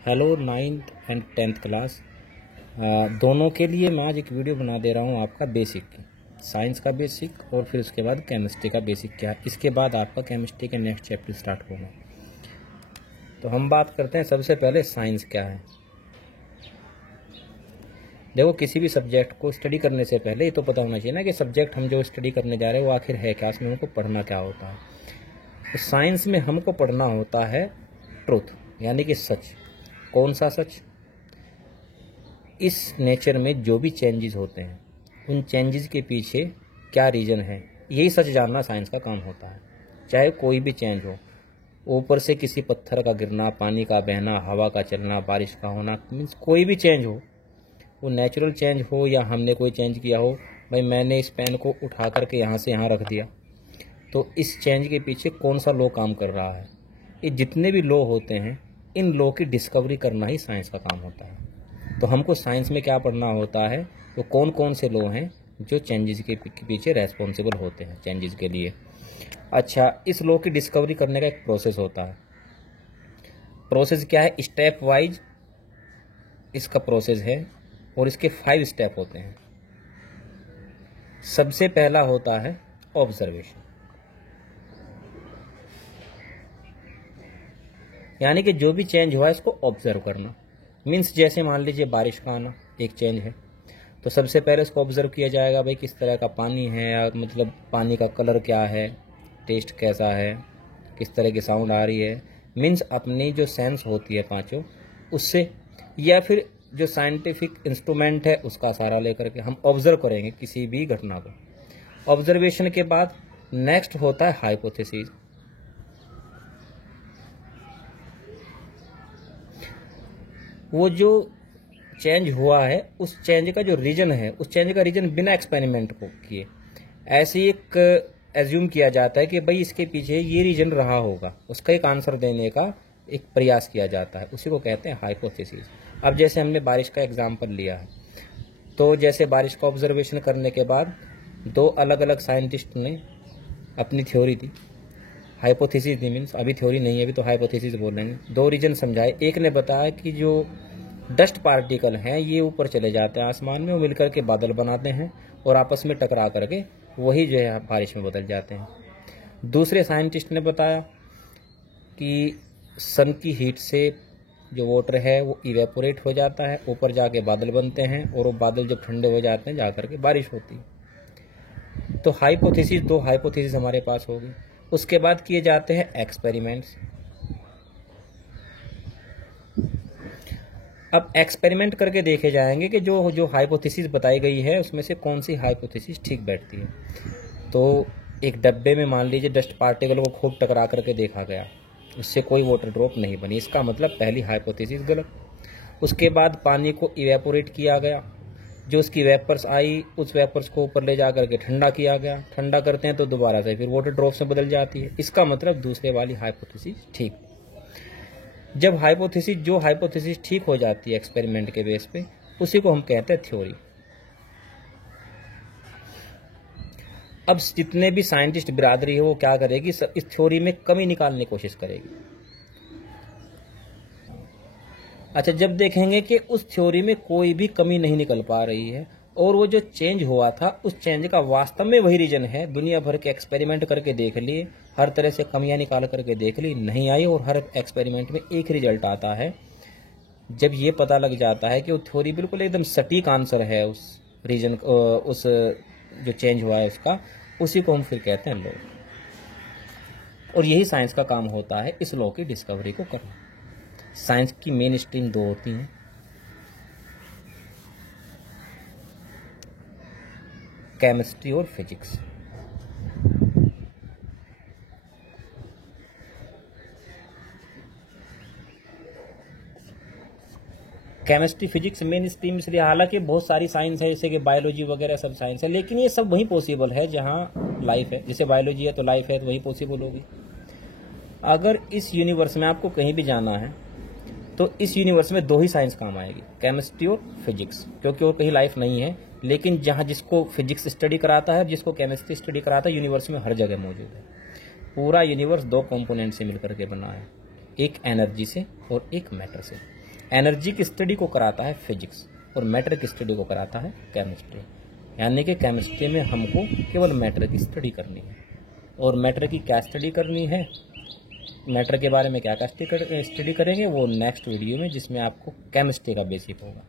Hello 9th and 10th class दोनों के लिए मैं आज एक वीडियो बना दे रहा हूँ आपका बेसिक साइंस का बेसिक और फिर उसके बाद केमिस्ट्री का बेसिक क्या है। इसके बाद आपका केमिस्ट्री का नेक्स्ट चैप्टर स्टार्ट होगा। तो हम बात करते हैं सबसे पहले साइंस क्या है। देखो, किसी भी सब्जेक्ट को स्टडी करने से पहले ये तो पता होना चाहिए ना कि सब्जेक्ट हम जो स्टडी करने जा रहे हैं वो आखिर है क्या, उसमें हमको पढ़ना क्या होता है। तो साइंस में हमको पढ़ना होता है ट्रूथ, यानी कि सच। कौन सा सच? इस नेचर में जो भी चेंजेस होते हैं उन चेंजेस के पीछे क्या रीज़न है, यही सच जानना साइंस का काम होता है। चाहे कोई भी चेंज हो, ऊपर से किसी पत्थर का गिरना, पानी का बहना, हवा का चलना, बारिश का होना, मीन्स कोई भी चेंज हो, वो नेचुरल चेंज हो या हमने कोई चेंज किया हो। भाई मैंने इस पेन को उठा करके यहाँ से यहाँ रख दिया, तो इस चेंज के पीछे कौन सा लॉ काम कर रहा है। ये जितने भी लॉ होते हैं, इन लॉ की डिस्कवरी करना ही साइंस का काम होता है। तो हमको साइंस में क्या पढ़ना होता है, तो कौन कौन से लॉ हैं जो चेंजेस के पीछे रेस्पॉन्सिबल होते हैं चेंजेस के लिए। अच्छा, इस लॉ की डिस्कवरी करने का एक प्रोसेस होता है। प्रोसेस क्या है? स्टेप वाइज इसका प्रोसेस है और इसके 5 स्टेप होते हैं। सबसे पहला होता है ऑब्जर्वेशन, यानी कि जो भी चेंज हुआ है इसको ऑब्जर्व करना। मीन्स जैसे मान लीजिए बारिश का आना एक चेंज है, तो सबसे पहले इसको ऑब्जर्व किया जाएगा, भाई किस तरह का पानी है, या मतलब पानी का कलर क्या है, टेस्ट कैसा है, किस तरह की साउंड आ रही है। मीन्स अपनी जो सेंस होती है पांचों, उससे या फिर जो साइंटिफिक इंस्ट्रूमेंट है उसका सहारा लेकर के हम ऑब्जर्व करेंगे किसी भी घटना को। ऑब्जर्वेशन के बाद नेक्स्ट होता है हाइपोथेसिस। वो जो चेंज हुआ है उस चेंज का जो रीजन है, उस चेंज का रीजन बिना एक्सपेरिमेंट को किए ऐसे एक एज्यूम किया जाता है कि भाई इसके पीछे ये रीजन रहा होगा, उसका एक आंसर देने का एक प्रयास किया जाता है, उसी को कहते हैं हाइपोथेसिस। अब जैसे हमने बारिश का एग्जाम्पल लिया है, तो जैसे बारिश का ऑब्जर्वेशन करने के बाद 2 अलग अलग साइंटिस्ट ने अपनी थ्योरी दी, हाइपोथेसिस दी, मीन्स अभी थ्योरी नहीं है, अभी तो हाइपोथेसिस बोल रहे हैं। 2 रीजन समझाए। एक ने बताया कि जो डस्ट पार्टिकल हैं ये ऊपर चले जाते हैं आसमान में, वो मिलकर के बादल बनाते हैं और आपस में टकरा करके वही जो है बारिश में बदल जाते हैं। दूसरे साइंटिस्ट ने बताया कि सन की हीट से जो वाटर है वो इवेपोरेट हो जाता है, ऊपर जाके बादल बनते हैं और वो बादल जब ठंडे हो जाते हैं जाकर के बारिश होती है। तो हाइपोथेसिस, 2 हाइपोथेसिस हमारे पास होगी। उसके बाद किए जाते हैं एक्सपेरिमेंट्स। अब एक्सपेरिमेंट करके देखे जाएंगे कि जो हाइपोथेसिस बताई गई है उसमें से कौन सी हाइपोथेसिस ठीक बैठती है। तो एक डब्बे में मान लीजिए डस्ट पार्टिकल को खूब टकरा करके देखा गया, उससे कोई वाटर ड्रॉप नहीं बनी, इसका मतलब पहली हाइपोथेसिस गलत। उसके बाद पानी को इवेपोरेट किया गया, जो उसकी वेपर्स आई उस वेपर्स को ऊपर ले जा करके ठंडा किया गया, ठंडा करते हैं तो दोबारा से फिर वाटर ड्रॉप्स में बदल जाती है, इसका मतलब दूसरे वाली हाइपोथेसिस ठीक। जब जो हाइपोथेसिस ठीक हो जाती है एक्सपेरिमेंट के बेस पे, उसी को हम कहते हैं थ्योरी। अब जितने भी साइंटिस्ट बिरादरी है वो क्या करेगी, इस थ्योरी में कमी निकालने की कोशिश करेगी। अच्छा, जब देखेंगे कि उस थ्योरी में कोई भी कमी नहीं निकल पा रही है और वो जो चेंज हुआ था उस चेंज का वास्तव में वही रीजन है, दुनिया भर के एक्सपेरिमेंट करके देख लिए, हर तरह से कमियां निकाल करके देख ली, नहीं आई, और हर एक्सपेरिमेंट में एक रिजल्ट आता है। जब ये पता लग जाता है कि वो थ्योरी बिल्कुल एकदम सटीक आंसर है उस रीजन, उस जो चेंज हुआ है उसका, उसी को हम फिर कहते हैं लॉ। और यही साइंस का काम होता है, इस लॉ की डिस्कवरी को करना। साइंस की मेन स्ट्रीम 2 होती हैं, केमिस्ट्री और physics. Chemistry physics main stream इसलिए, हालांकि बहुत सारी साइंस है जैसे कि बायोलॉजी वगैरह सब साइंस है, लेकिन ये सब वहीं पॉसिबल है जहां लाइफ है। जैसे बायोलॉजी है तो लाइफ है, तो वहीं पॉसिबल होगी। अगर इस यूनिवर्स में आपको कहीं भी जाना है तो इस यूनिवर्स में 2 ही साइंस काम आएगी, केमिस्ट्री और फिजिक्स, क्योंकि और कहीं लाइफ नहीं है। लेकिन जहाँ जिसको फिजिक्स स्टडी कराता है, जिसको केमिस्ट्री स्टडी कराता है, यूनिवर्स में हर जगह मौजूद है। पूरा यूनिवर्स 2 कंपोनेंट से मिलकर के बना है, एक एनर्जी से और एक मैटर से। एनर्जी की स्टडी को कराता है फिजिक्स और मैटर की स्टडी को कराता है केमिस्ट्री। यानी कि केमिस्ट्री में हमको केवल मैटर की स्टडी करनी है। और मैटर की क्या स्टडी करनी है, मैटर के बारे में क्या क्या स्टडी करेंगे वो नेक्स्ट वीडियो में, जिसमें आपको केमिस्ट्री का बेसिक होगा।